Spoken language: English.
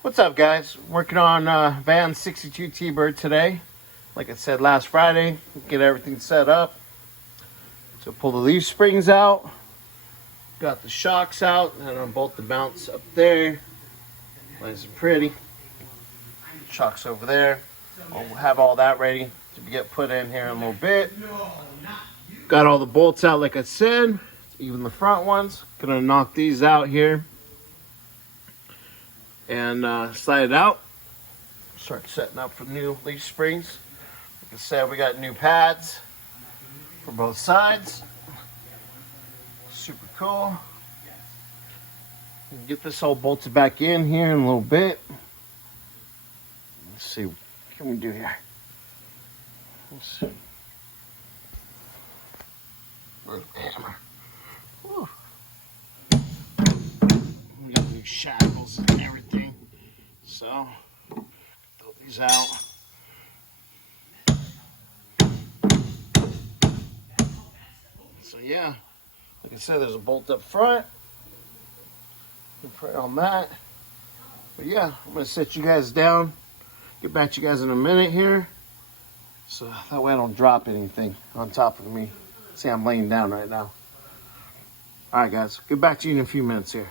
What's up, guys? Working on Van 62 T-Bird today. Like I said last Friday, get everything set up. So pull the leaf springs out, got the shocks out, and unbolt the mounts up there. Nice and pretty. Shocks over there. I'll have all that ready to get put in here in a little bit. Got all the bolts out, like I said, even the front ones. Gonna knock these out here and slide it out. Start setting up for new leaf springs. Like I said, we got new pads for both sides. Super cool. Get this all bolted back in here in a little bit. Let's see, what can we do here? Let's see. Where's the hammer? Whew. We got new shackles and everything. So, throw these out. So yeah, like I said, there's a bolt up front. Put on that. But yeah, I'm gonna set you guys down. Get back to you guys in a minute here. So that way I don't drop anything on top of me. See, I'm laying down right now. All right, guys, get back to you in a few minutes here.